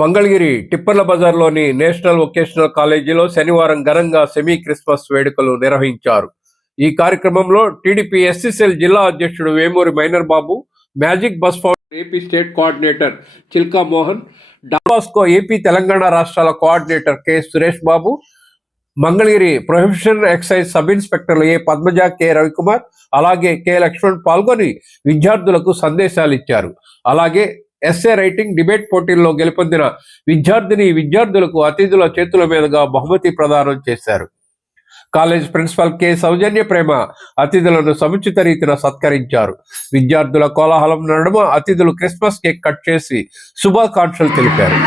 Mangalagiri టిప్పర్ల బజార్లోని national vocational కాలేజీలో శనివారం ఘనంగా సెమీ క్రిస్మస్ వేడుకలు నిర్వహించారు. ఈ కార్యక్రమంలో టీడీపీ ఎస్సీసీఎల్ జిల్లా అధ్యక్షుడు Vemuri Minor Babu, magic bus foundation AP state coordinator Chilka Mohan, Don Bosco AP Telangana రాష్ట్రాల coordinator K Suresh Babu, Mangalagiri prohibition excise sub ఇన్స్పెక్టర్లు ఏ పద్మజ, కె రవికుమార్, అలాగే కె లక్ష్మణ్ పాల్గొని విద్యార్థులకు సందేశాలు ఇచ్చారు. అలాగే ఎస్ఏ రైటింగ్ డిబేట్ పోటీల్లో గెలుపొందిన విద్యార్థులకు అతిథుల చేతుల మీదుగా బహుమతి ప్రదానం చేశారు. కాలేజ్ ప్రిన్సిపల్ కె సౌజన్య ప్రేమ అతిథులను సముచిత రీతిన సత్కరించారు. విద్యార్థుల కోలాహలం నడుమ అతిథులు క్రిస్మస్ కేక్ కట్ చేసి శుభాకాంక్షలు తెలిపారు.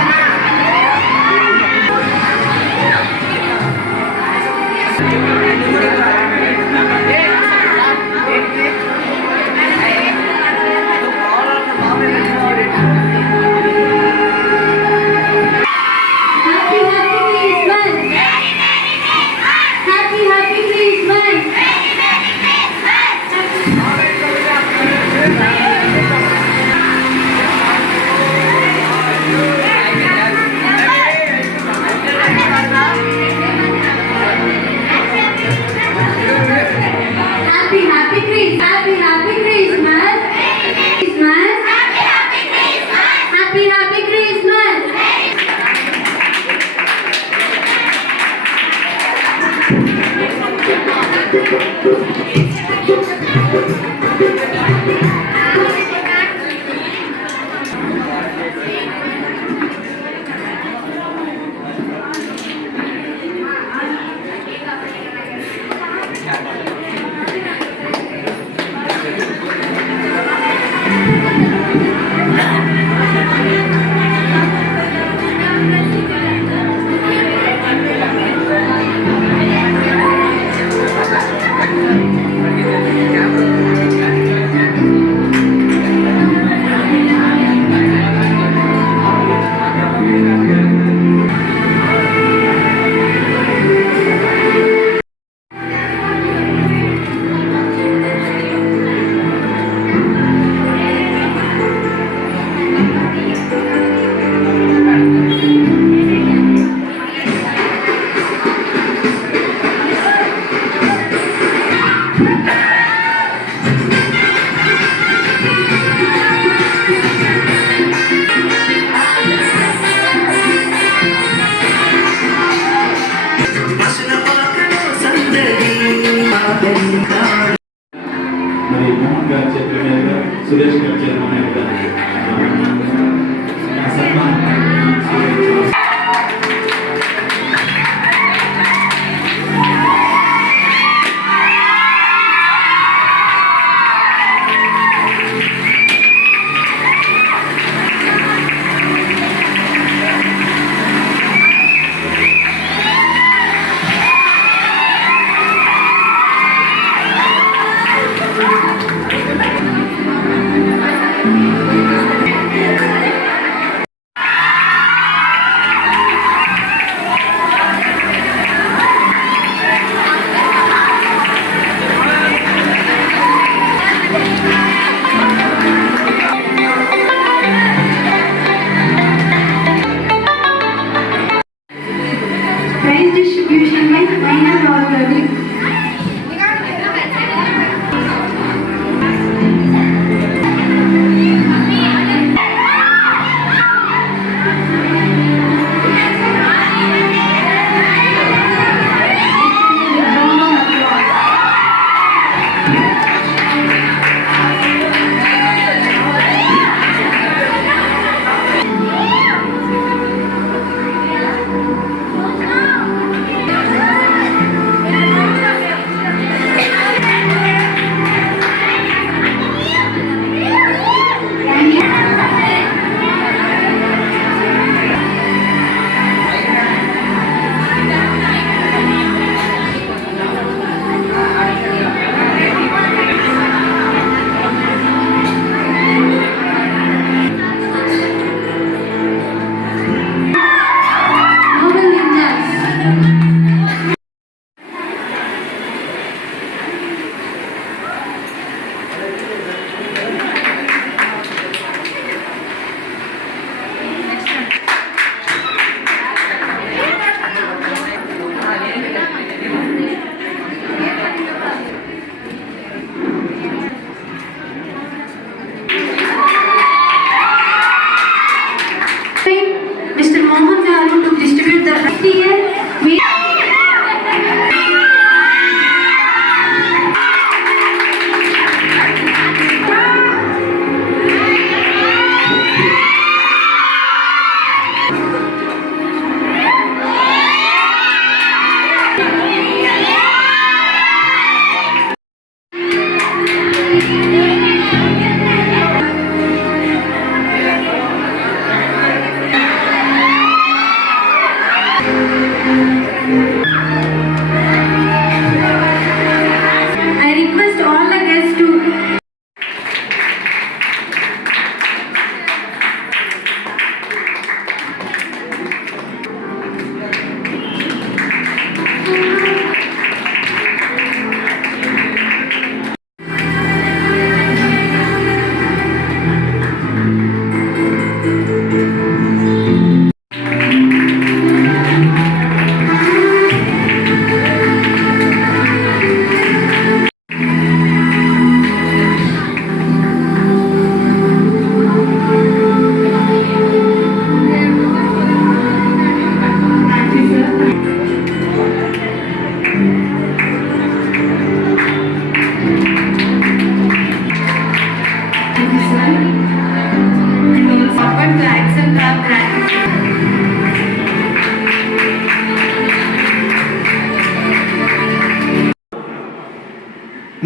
మరి మోహన్ గారి చేతుల మీదుగా, సురేష్ గారి చేతుల మీదుగా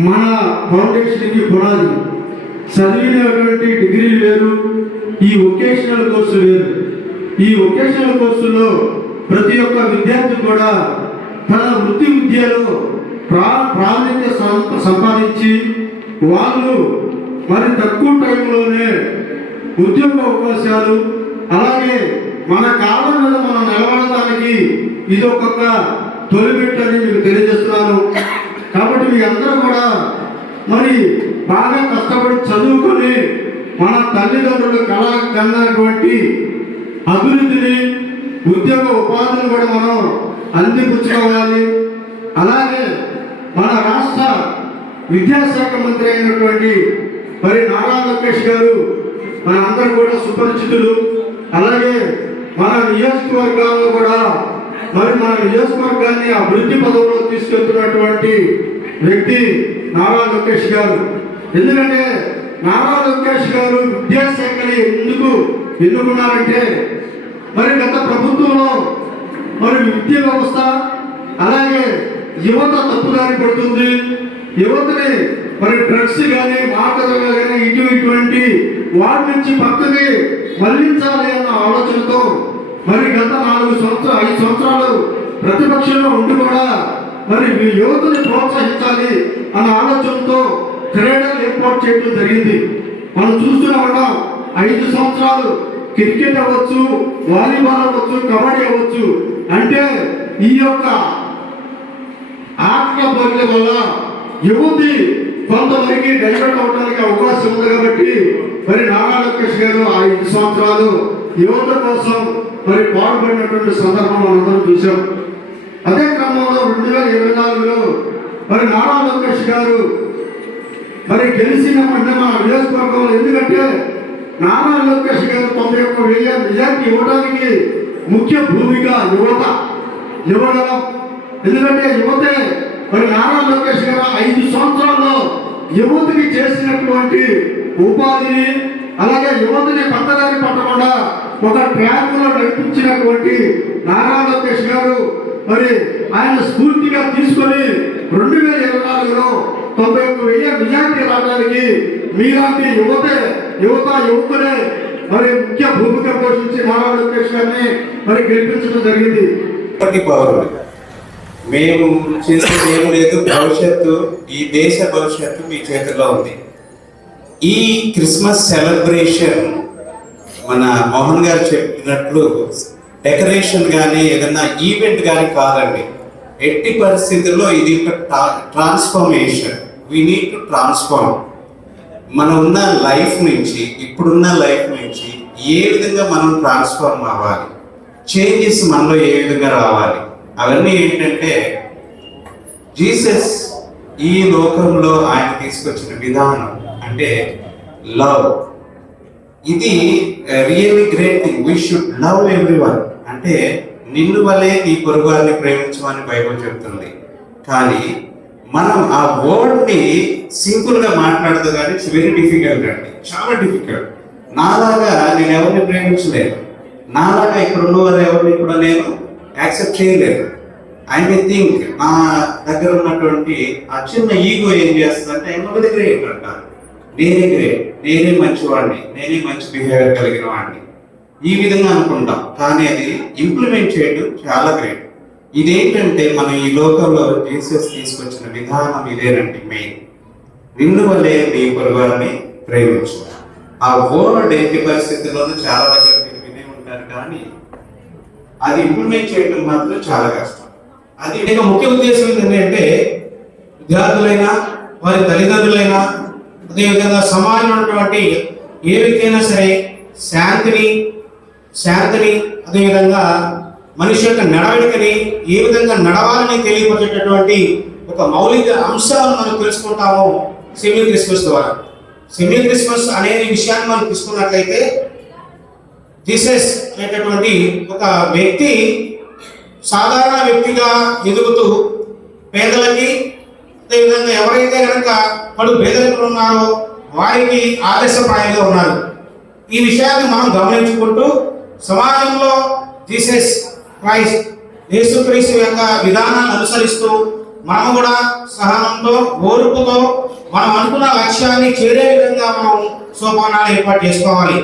మన ఫౌండేషన్కి పునాది. చదివినటువంటి డిగ్రీలు వేరు, ఈ వొకేషనల్ కోర్సు వేరు. ఈ వొకేషనల్ కోర్సులో ప్రతి ఒక్క విద్యార్థి కూడా తన వృత్తి విద్యలో ప్రావీణ్యత సంపాదించి వాళ్ళు మరి తక్కువ టైంలోనే ఉద్యోగ అవకాశాలు, అలాగే మన కాళ్ళ మీద మనం నిలబడటానికి ఇది ఒక్కొక్క తొలిపెట్టని మీకు తెలియజేస్తున్నాను. కాబట్టి మీ అందరూ కూడా మరి బాగా కష్టపడి చదువుకొని మన తల్లిదండ్రులు కన్నటువంటి అభివృద్ధిని, ఉద్యోగ ఉపాధిని కూడా మనం అందిపుచ్చుకోవాలి. అలాగే మన రాష్ట్ర విద్యాశాఖ మంత్రి అయినటువంటి మరి నారా లోకేష్ గారు మన అందరూ కూడా సుపరిచితులు. అలాగే మన నియోజకవర్గాల్లో కూడా మరి మన నియోజకవర్గాన్ని అభివృద్ధి పదవిలో తీసుకెళ్తున్నటువంటి వ్యక్తి నారా లోకేష్ గారు. ఎందుకంటే నారా లోకేష్ గారు విద్యాశాఖని ఎందుకు ఎన్నుకున్నారంటే మరి గత ప్రభుత్వంలో మరి విద్యా వ్యవస్థ అలాగే యువత తప్పుదారి పడుతుంది. యువతని మరి డ్రగ్స్ కానీ మాటలు కానీ ఇటువంటి వాటి నుంచి పక్కకి మళ్లించాలి అన్న ఆలోచనతో మరి గత 5 సంవత్సరాలు ప్రతిపక్షంలో ఉండి కూడా మరి యువతని ప్రోత్సహించాలి అన్న ఆలోచనతో క్రీడలు ఏర్పాటు చేయడం జరిగింది. మనం చూస్తూనే ఉన్నాం. 5 సంవత్సరాలు క్రికెట్ అవ్వచ్చు, వాలీబాల్ అవ్వచ్చు, కబడ్డీ అవ్వచ్చు, అంటే ఈ యొక్క ఆటల బదిల వల్ల యువతి కొంతవరకు డైవర్ట్ అవడానికి అవకాశం ఉంది. కాబట్టి మరి నారా లోకేష్ గారు 5 సంవత్సరాలు యువత కోసం మరి పాల్పడినటువంటి సందర్భం మనందరం చూసాం. అదే క్రమంలో 2024లో మరి నారా లోకేష్ గారు మరి గెలిచిన మన నియోజకవర్గంలో, ఎందుకంటే నారా లోకేష్ గారు 91,000 మెజార్టీ ఇవ్వడానికి ముఖ్య భూమిక యువగలం. ఎందుకంటే యువతే మరి నారా లోకేష్ గారు 5 సంవత్సరాల్లో యువతికి చేసినటువంటి ఉపాధిని, అలాగే యువతిని పక్కదారి పట్టకుండా ఒక ట్రాక్లో నడిపించినటువంటి నారా లోకేష్ గారు మరి ఆయన స్ఫూర్తిగా తీసుకొని 2024లో 91,000 మెజార్టీ రావడానికి మీలాంటి యువకులే మరి ముఖ్య భూమిక పోషించి నారా లోకేష్ గారిని మరి గెలిపించడం జరిగింది. మేము చేసేది ఏం లేదు. భవిష్యత్తు, ఈ దేశ భవిష్యత్తు మీ చేతుల్లో ఉంది. ఈ క్రిస్మస్ సెలబ్రేషన్ మన మోహన్ గారు చెప్పినట్లు డెకరేషన్ కానీ ఏదన్నా ఈవెంట్ కానీ కాదండి. ఎట్టి పరిస్థితుల్లో ఇది ఒక transformation. We need to transform. మనం ఉన్న లైఫ్ నుంచి, ఇప్పుడున్న లైఫ్ నుంచి ఏ విధంగా మనం ట్రాన్స్ఫార్మ్ అవ్వాలి, చేంజెస్ మనలో ఏ విధంగా రావాలి, అవన్నీ ఏంటంటే జీసస్ ఈ లోకంలో ఆయన తీసుకొచ్చిన విధానం అంటే లవ్. ఇది really great thing. We should love everyone. అంటే నిన్ను వలే నీ పొరుగువారిని ప్రేమించమని బైబిల్ చెప్తుంది. కానీ మనం ఆ వర్డ్ని సింపుల్గా మాట్లాడదు, కానీ ఇట్స్ వెరీ డిఫికల్ట్ అండి, చాలా డిఫికల్ట్. నాలాగా నేను ఎవరిని ప్రేమించలేదు, నాలాగా ఇక్కడ ఉన్న వారు ఎవరిని కూడా నేను యాక్సెప్ట్ చేయలేదు. ఐ మే థింక్ నా దగ్గర ఉన్నటువంటి ఆ చిన్న ఈగో ఏం చేస్తుందంటే ఐ గ్రేట్ అంటారు. నేనే గ్రేట్, నేనే మంచివాడిని, నేనే మంచి బిహేవియర్ కలిగిన వాడిని, ఈ విధంగా అనుకుంటాం. కానీ అది ఇంప్లిమెంట్ చేయడం చాలా గ్రేట్. ఇదేంటంటే మనం ఈ లోకంలో జీసస్ తీసుకొచ్చిన విధానం ఇదేనండి మెయిన్. నిన్ను వల్లే నీ పొరుగువారిని ప్రేమించు. ఆ వర్డ్ ఎట్టి పరిస్థితుల్లోనూ చాలా దగ్గర మీరు వినే ఉంటారు, కానీ అది ఇంప్లిమెంట్ చేయడం మాత్రం చాలా కష్టం. అది ముఖ్య ఉద్దేశం ఏంటంటే విద్యార్థులైనా వారి తల్లిదండ్రులైనా అదేవిధంగా సమాజంలో ఉన్నటువంటి ఏ వ్యక్తైనా సరే శాంతిని అదేవిధంగా మనిషి యొక్క నడవడికని ఏ విధంగా నడవాలని తెలియపరిచేటటువంటి ఒక మౌలిక అంశాలను మనం తెలుసుకుంటాము సెమీ క్రిస్మస్ ద్వారా. సెమీ క్రిస్మస్ అనే విషయాన్ని మనం తీసుకున్నట్లయితే జీసస్ అనేటటువంటి ఒక వ్యక్తి సాధారణ వ్యక్తిగా ఎదుగుతూ పేదలకి, అదేవిధంగా ఎవరైతే కనుక పలు పేదరికులు ఉన్నారో వారికి ఆదర్శప్రాయంగా ఉన్నారు. ఈ విషయాన్ని మనం గమనించుకుంటూ సమాజంలో జీసస్ క్రైస్ట్ యేసుక్రీస్తు యొక్క విధానాన్ని అనుసరిస్తూ మనం కూడా సహనంతో ఓర్పుతో మనం అనుకున్న లక్ష్యాన్ని చేరే విధంగా మనం సోపానాలు ఏర్పాటు చేసుకోవాలి.